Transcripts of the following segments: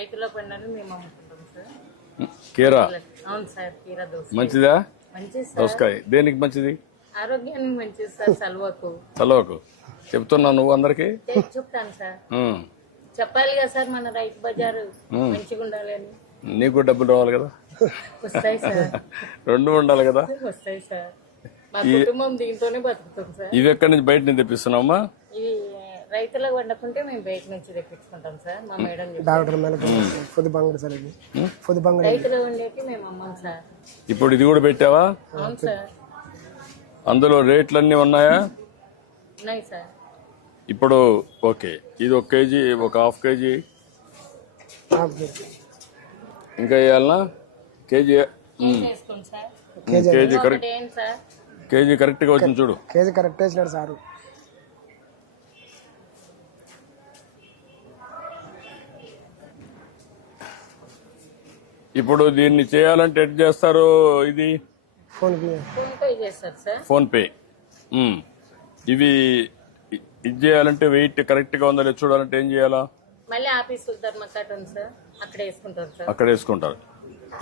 రైతుల పండుని మేము అమ్ముకుంటాం సార్. కీరా అవును సార్, కీరా దోస మంచిదా? మంచిది సార్. దోసకాయ దేనికి మంచిది? ఆరోగ్యానికి మంచిది సార్. సల్వకు చలవకు చెప్తున్నావు నువ్వు అందరికి. చెప్తాను సార్. చెప్పాలి కదా సార్, మన రైతు బజారు మంచిగా ఉండాలి అని. నీకు డబ్బులు రావాలి కదా. వస్తాయి సార్. రెండు ఉండాలి కదా. వస్తాయి సార్. మా కుటుంబం దీంతోనే బతుకుతాం సార్. ఇవి ఎక్కడి నుంచి బయట నుంచి తెప్పిస్తున్నావమ్మా? ఇవి రైతులకు వండకుంటే మేము బయట నుంచి తెప్పించుకుంటాం సార్. మా మేడం రైతులు వండేకి మేము అమ్మాం సార్. ఇప్పుడు ఇది కూడా పెట్టావా? అవును సార్. అందులో రేట్లన్నీ ఉన్నాయా? ఉన్నాయి సార్. ఇప్పుడు ఓకే, ఇది 1 కేజీ, ఒక హాఫ్ కేజీ ఇంకా వేయాలనా? కేజీ చేసుకోండి సార్. కేజీ కరెక్ట్, ఏంటి సార్? కేజీ కరెక్ట్ గా వచ్చింది చూడు. కేజీ కరెక్ట్ వేసినాడు సారు. ఇప్పుడు దీన్ని చేయాలంటే ఎట్ చేస్తారు? ఇది ఫోన్ పే చేస్తారు సార్. PhonePe. ఇవి ఇది చేయాలంటే వెయిట్ కరెక్ట్ గా ఉందా చూడాలంటే ఏం చేయాలా? మళ్ళీ ఆఫీస్ ధర్మకట్ ఉంది సార్, అక్కడ వేసుకుంటారు సార్. అక్కడ వేసుకుంటారు.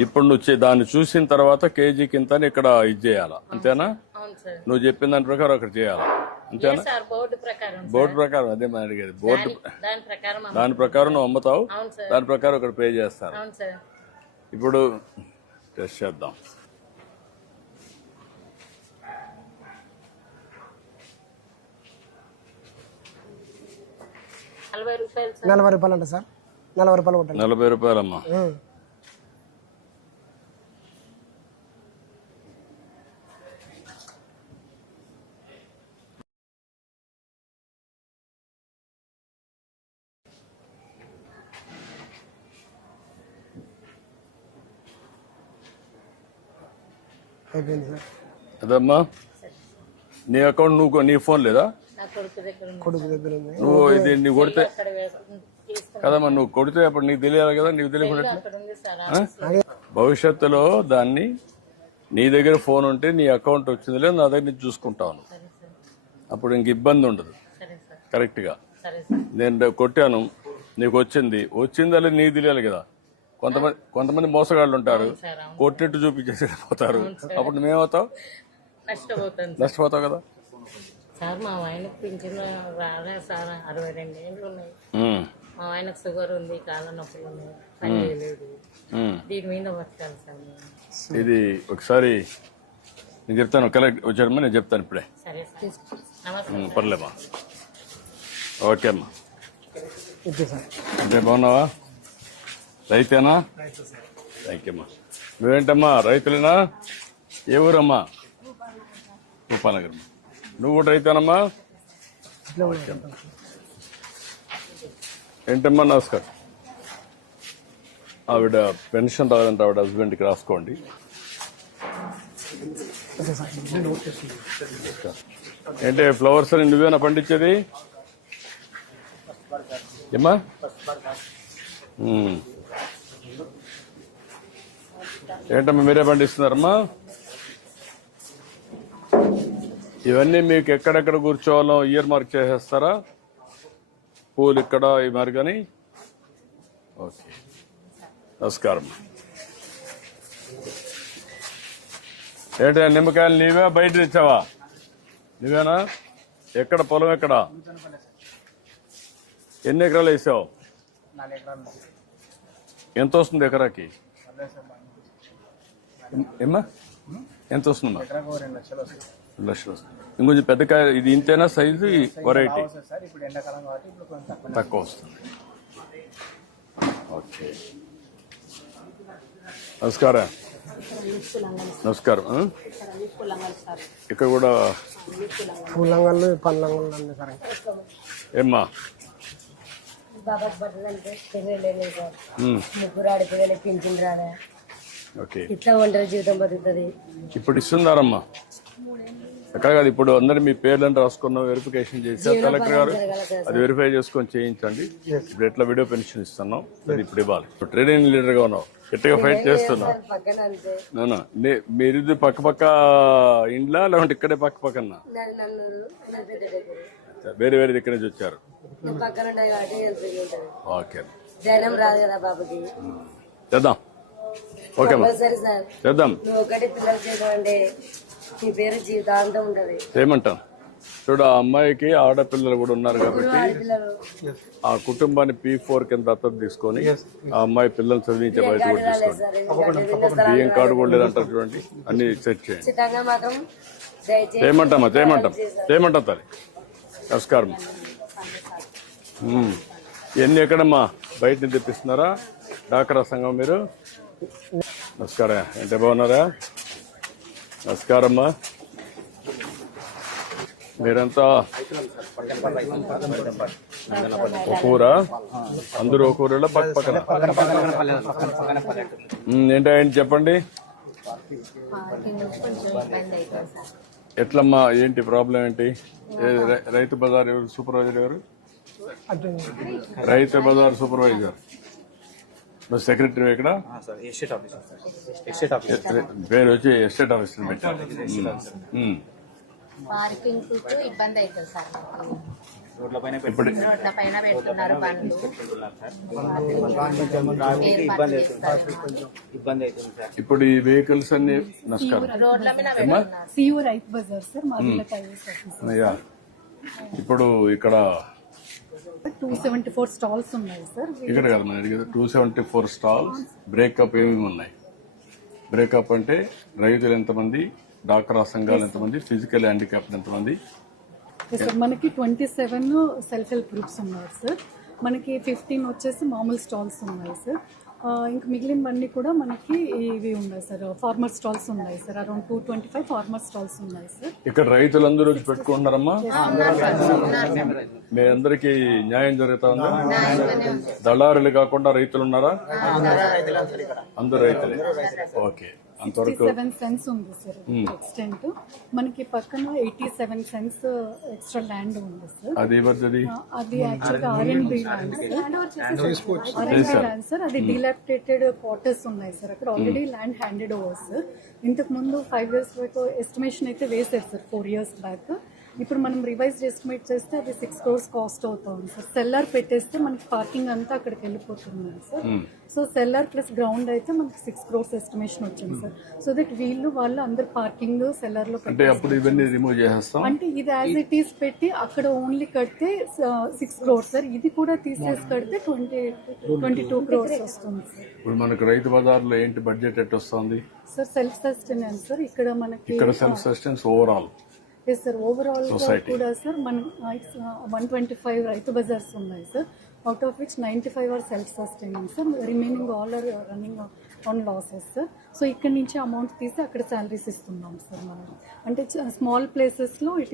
ఇప్పుడు నువ్వు దాన్ని చూసిన తర్వాత కేజీ కింద ఇక్కడ ఇది చేయాలా, అంతేనా? అవును సార్. నువ్వు చెప్పిన దాని ప్రకారం అక్కడ చేయాలా, అంతేనా? సార్ బోర్డు ప్రకారం. బోర్డు ప్రకారం అదే మనం అడిగేది. బోర్డు దాని ప్రకారం నువ్వు అమ్ముతావు. అవును సార్. దాని ప్రకారం ఇక్కడ పే చేస్తారు. అవును సార్. ఇప్పుడు టెస్ట్ చేద్దాం. ₹40 40 అంట సార్. ₹40 కొట్టండి. ₹40 అమ్మా. అయిపోయింది సార్. అదమ్మా నీ అకౌంట్ నువ్వు, నీ ఫోన్ లేదా? కొడుకు దగ్గర ఉంది. నువ్వు ఇది నీ కొడితే కదమ్మా, నువ్వు కొడితే అప్పుడు నీకు తెలియాలి కదా. నీకు తెలియకుండా భవిష్యత్తులో దాన్ని నీ దగ్గర ఫోన్ ఉంటే నీ అకౌంట్ వచ్చింది లేదు, నా దగ్గర నుంచి చూసుకుంటాను. అప్పుడు ఇంక ఇబ్బంది ఉండదు. కరెక్ట్ గా నేను కొట్టాను, నీకు వచ్చిందా లేదు నీకు తెలియాలి కదా. కొంతమంది మోసగాళ్ళు ఉంటారు, కొట్టినట్టు చూపించేసి పోతారు. అప్పుడు నువ్వేమవుతావు? నష్టపోతావు కదా. సార్ మా ఆయనకు పింఛన్ రాలే సార్. 62 ఏళ్ళు ఉన్నాయి. మా ఆయనకు షుగర్ ఉంది, కాళ్ళ నొప్పులు ఉన్నాయి, పని చేయలేడు. దీని మీద బతకాలి సార్. ఇది ఒకసారి నేను చెప్తాను, కలెక్ట్ వచ్చారమ్మా, నేను చెప్తాను ఇప్పుడే. సరే సార్. నమస్తే. పర్లేమ్మా. ఓకే అమ్మా. అంటే బాగున్నావా? రైతేనా? థ్యాంక్ యూ అమ్మా. నువ్వేంటమ్మా రైతులేనా? ఏ ఊరమ్మా? భూపాలనగర్. నువ్వు కూడా రైతేనమ్మా? ఏంటమ్మా? నమస్కారం. ఆవిడ పెన్షన్ రాదంటే ఆవిడ హస్బెండ్కి రాసుకోండి. ఏంటి ఫ్లవర్స్ అని నువ్వేనా పండించేది? ఏమ్మా? ఏంటమ్మా మీరే పండిస్తున్నారమ్మా? ఇవన్నీ మీకు ఎక్కడెక్కడ కూర్చోవాలో ఇయర్ మార్క్ చేసేస్తారా? పూలు ఇక్కడ ఈ మార్గని. ఓకే, నమస్కారం. ఏంటి నిమ్మకాయలు నీవే బయట తెచ్చావా? నువ్వేనా? ఎక్కడ పొలం ఎక్కడ? ఎన్ని ఎకరాలు వేసావు? ఎంత వస్తుంది ఎకరాకి? ఏమ్మా ఎంత వస్తుందమ్మా? 2 లక్షలు వస్తుంది. ఇంకొంచెం పెద్ద కాయ ఇది ఇంతేనా సైజు? వెరైటీ తక్కువ వస్తుంది. ఓకే, నమస్కారం. నమస్కారం. ఇక్కడ కూడా పూలంగళ్ళు పళ్ళంగళ్ళు అన్నీ సార్. ఏమ్మా? ముగ్గురు ఆడపిల్లలు పింఛన్ రాలే. ఓకే, ఇట్లా ఒంటరి జీవితం బతుకుతుంది. ఇప్పుడు ఇస్తున్నారమ్మా. అక్కడ కాదు, ఇప్పుడు అందరు మీ పేర్లను రాసుకున్నాం, వెరిఫికేషన్ చేశారు కలెక్టర్ గారు. అది వెరిఫై చేసుకొని చేయించండి. ఇప్పుడు ఎట్లా వీడియో పెన్షన్ ఇస్తున్నాం, అది ఇప్పుడు ఇవ్వాలి. ట్రేడింగ్ లీడర్ గా ఉన్నావు, గట్టిగా ఫైట్ చేస్తున్నావు. మీరు పక్క పక్క ఇండ్లా లేకుంటే ఇక్కడే పక్క పక్కన? వేరే వేరే దగ్గర నుంచి వచ్చారు. ఓకే. జనం రాదు కదా బాబుకి. చేద్దాం. ఓకే అమ్మా, సరే సార్, చేద్దాం. నువ్వు ఒకటి పిల్లలు చేయమంటే నీ పేరు జీవితాంతం ఉంటది. చేయమంటాను. చూడు, ఆ అమ్మాయికి ఆడపిల్లలు కూడా ఉన్నారు కాబట్టి పిల్లలు ఆ కుటుంబాన్ని P4 కింద దత్తత తీసుకొని ఆ అమ్మాయి పిల్లల్ని చదివించే బయట కూడా తీసుకోండి. సార్ ఎందుకంటే బియ్యం కార్డు కూడా లేదంటారు చూడండి, అన్ని సెట్ చేయండి. ఖచ్చితంగా మాత్రం దయచేసి చేయమంటామా? చేయమంటాం తల్లి. నమస్కారం. ఎన్ని ఎక్కడమ్మా బయట నుంచి తెప్పిస్తున్నారా? డాక్రా సంఘం మీరు? నమస్కారం. ఎంత బాగున్నారా? నమస్కారమ్మా. మీరంతా ఒక ఊరా? అందరూ ఒక ఊరిలో పక్క పక్కన? ఏంటి చెప్పండి. ఎట్లమ్మా, ఏంటి ప్రాబ్లం ఏంటి? రైతు బజార్ ఎవరు సూపర్వైజర్ గారు? రైతు బజార్ సూపర్వైజర్ సెక్రటరీ ఇక్కడ పేరు వచ్చి ఎస్టేట్ ఆఫీస్ పెట్టారు. పార్కింగ్ ఇబ్బంది అవుతుంది సార్. ఇప్పుడు రోడ్ల పైన పెడుతున్నారు బండ్లు. ఇప్పుడు ఈ వెహికల్స్ అన్ని నమస్కారం. రోడ్ల మీద పెడుతున్నారు. Cu Rythu Bazar sir, మాదిల tiles office. అయ్యా, ఇప్పుడు ఇక్కడ 274 స్టాల్స్ ఉన్నాయి సార్. ఇక్కడ కదా మన అడిగేది. 274 స్టాల్స్. బ్రేకప్ ఏమేమి ఉన్నాయి? బ్రేకప్ అంటే రైతులు ఎంతమంది, డాక్రా సంఘాలు ఎంతమంది, ఫిజికల్ హ్యాండిక్యాప్ ఎంతమంది? సార్ మనకి 27 సెల్ఫ్ హెల్ప్ గ్రూప్స్ ఉన్నాయి సార్. మనకి 15 వచ్చేసి మామూలు స్టాల్స్ ఉన్నాయి సార్. ఇంకా మిగిలినవన్నీ కూడా మనకి ఇవి ఉన్నాయి సార్. ఫార్మర్ స్టాల్స్ ఉన్నాయి సార్. అరౌండ్ 225 ఫార్మర్ స్టాల్స్ ఉన్నాయి సార్. ఇక్కడ రైతులందరూ వచ్చి పెట్టుకుంటున్నారమ్మా? మీ అందరికి న్యాయం జరుగుతా ఉందా? దళారులు కాకుండా రైతులు ఉన్నారా? అందరు రైతులే. ఓకే, అంతవరకు 67 సెన్స్ ఉంది సార్ ఎక్స్టెంట్. మనకి పక్కన 87 సెన్స్ ఎక్స్ట్రా ల్యాండ్ ఉంది సార్. అది ఎవరిది? అది యాక్చువల్గా R&B ల్యాండ్ సార్. అది డిలాపిడేటెడ్ క్వార్టర్స్ ఉన్నాయి సార్. అక్కడ already land handed over sir. ఇంతకు ముందు 5 years వరకు ఎస్టిమేషన్ అయితే వేసారు సార్, 4 years బ్యాక్. ఇప్పుడు మనం రివైజ్ ఎస్టిమేట్ చేస్తే అది 6 crores కాస్ట్ అవుతుంది సార్. సెల్లర్ పెట్టేస్తే మనకి పార్కింగ్ అంతా అక్కడికి వెళ్ళిపోతుంది sir. So seller plus ground అయితే మనకి 6 crores ఎస్టిమేషన్ వచ్చింది సార్. సో దట్ వాళ్ళు అందరు పార్కింగ్ సెల్లర్ లో అంటే అప్పుడు ఇవన్నీ రిమూవ్ చేసేస్తాం. అంటే ఇది యాజ్ ఇట్ ఈస్ పెట్టి అక్కడ ఓన్లీ కడితే 6 crores సార్. ఇది కూడా తీసేసి కడితే 22 crores వస్తుంది సార్. ఇప్పుడు మనకు రైతు బజార్లో ఏంటి బడ్జెట్ ఎట్ వస్తుంది సార్? Self sustenance sir. ఇక్కడ మనకి ఇక్కడ self sustenance overall is sir. Overall కూడా సార్ మనం 125 రైతు బజార్స్ ఉన్నాయి sir. Out of which 95 are self sustaining sir. Remaining all are running on losses sir. So ఇక్కడ నుంచి అమౌంట్ తీసి అక్కడ శాలరీస్ ఇస్తున్నాం సార్ మనం. అంటే స్మాల్ ప్లేసెస్ లో ఇట్